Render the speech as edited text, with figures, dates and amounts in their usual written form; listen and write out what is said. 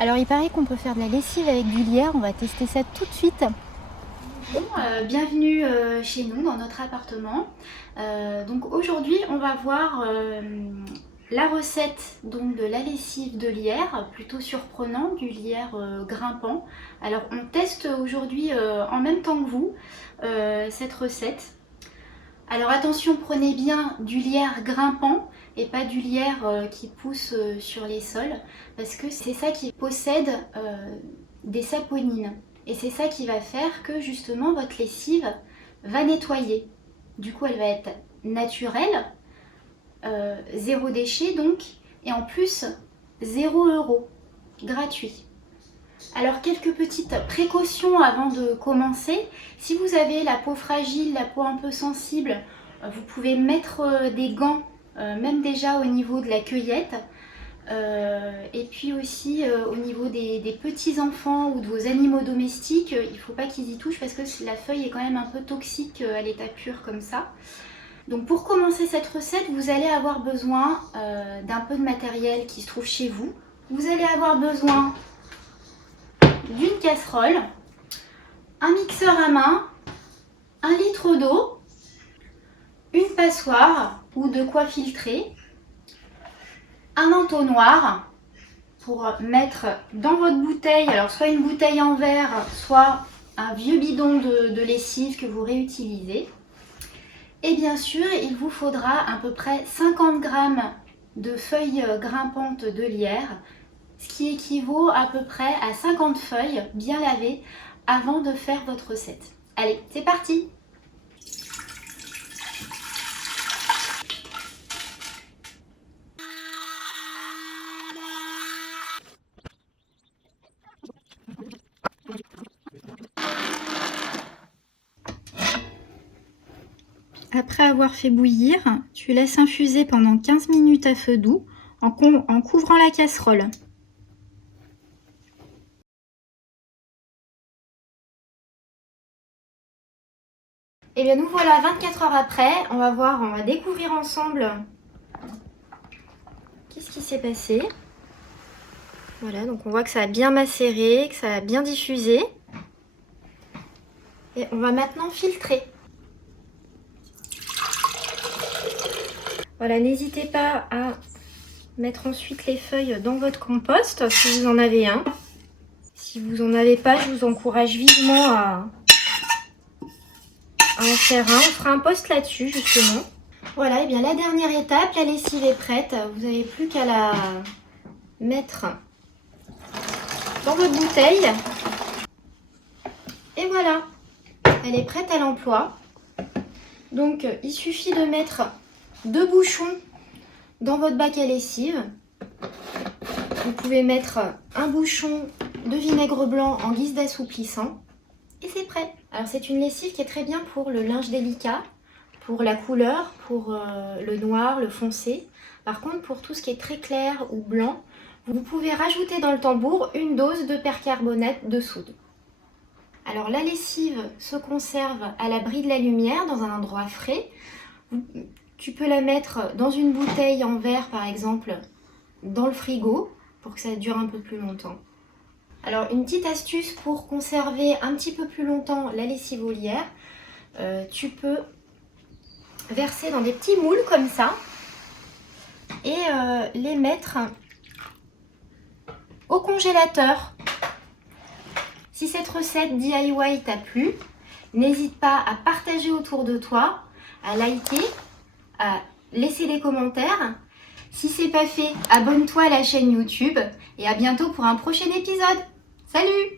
Alors il paraît qu'on peut faire de la lessive avec du lierre, on va tester ça tout de suite. Bon, bienvenue chez nous dans notre appartement. Donc aujourd'hui on va voir la recette donc, de la lessive de lierre, plutôt surprenant, du lierre grimpant. Alors on teste aujourd'hui en même temps que vous cette recette. Alors attention, prenez bien du lierre grimpant et pas du lierre qui pousse sur les sols, parce que c'est ça qui possède des saponines. Et c'est ça qui va faire que justement votre lessive va nettoyer. Du coup elle va être naturelle, zéro déchet donc, et en plus 0 €, gratuit. Alors quelques petites précautions avant de commencer. Si vous avez la peau fragile, la peau un peu sensible, vous pouvez mettre des gants, même déjà au niveau de la cueillette. Et puis aussi au niveau des petits enfants ou de vos animaux domestiques, il ne faut pas qu'ils y touchent parce que la feuille est quand même un peu toxique à l'état pur comme ça. Donc pour commencer cette recette, vous allez avoir besoin d'un peu de matériel qui se trouve chez vous. Vous allez avoir besoin d'une casserole, un mixeur à main, 1 litre d'eau, une passoire ou de quoi filtrer, un entonnoir pour mettre dans votre bouteille, alors soit une bouteille en verre, soit un vieux bidon de lessive que vous réutilisez. Et bien sûr, il vous faudra à peu près 50 g de feuilles grimpantes de lierre, ce qui équivaut à peu près à 50 feuilles bien lavées avant de faire votre recette. Allez, c'est parti! Après avoir fait bouillir, tu laisses infuser pendant 15 minutes à feu doux en couvrant la casserole. Et bien nous voilà 24 heures après, on va découvrir ensemble qu'est-ce qui s'est passé. Voilà, donc on voit que ça a bien macéré, que ça a bien diffusé. Et on va maintenant filtrer. Voilà, n'hésitez pas à mettre ensuite les feuilles dans votre compost si vous en avez un. Si vous n'en avez pas, je vous encourage vivement à en faire un. On fera un post là-dessus justement. Voilà, et bien la dernière étape, la lessive est prête. Vous n'avez plus qu'à la mettre dans votre bouteille. Et voilà, elle est prête à l'emploi. Donc il suffit de mettre 2 bouchons dans votre bac à lessive. Vous pouvez mettre un bouchon de vinaigre blanc en guise d'assouplissant. Et c'est prêt. Alors c'est une lessive qui est très bien pour le linge délicat, pour la couleur, pour le noir, le foncé. Par contre, pour tout ce qui est très clair ou blanc, vous pouvez rajouter dans le tambour une dose de percarbonate de soude. Alors la lessive se conserve à l'abri de la lumière dans un endroit frais. Tu peux la mettre dans une bouteille en verre par exemple, dans le frigo pour que ça dure un peu plus longtemps. Alors une petite astuce pour conserver un petit peu plus longtemps la lessive au lierre, tu peux verser dans des petits moules comme ça et les mettre au congélateur. Si cette recette DIY t'a plu, n'hésite pas à partager autour de toi, à liker, à laisser des commentaires. Si c'est pas fait, abonne-toi à la chaîne YouTube et à bientôt pour un prochain épisode. Salut!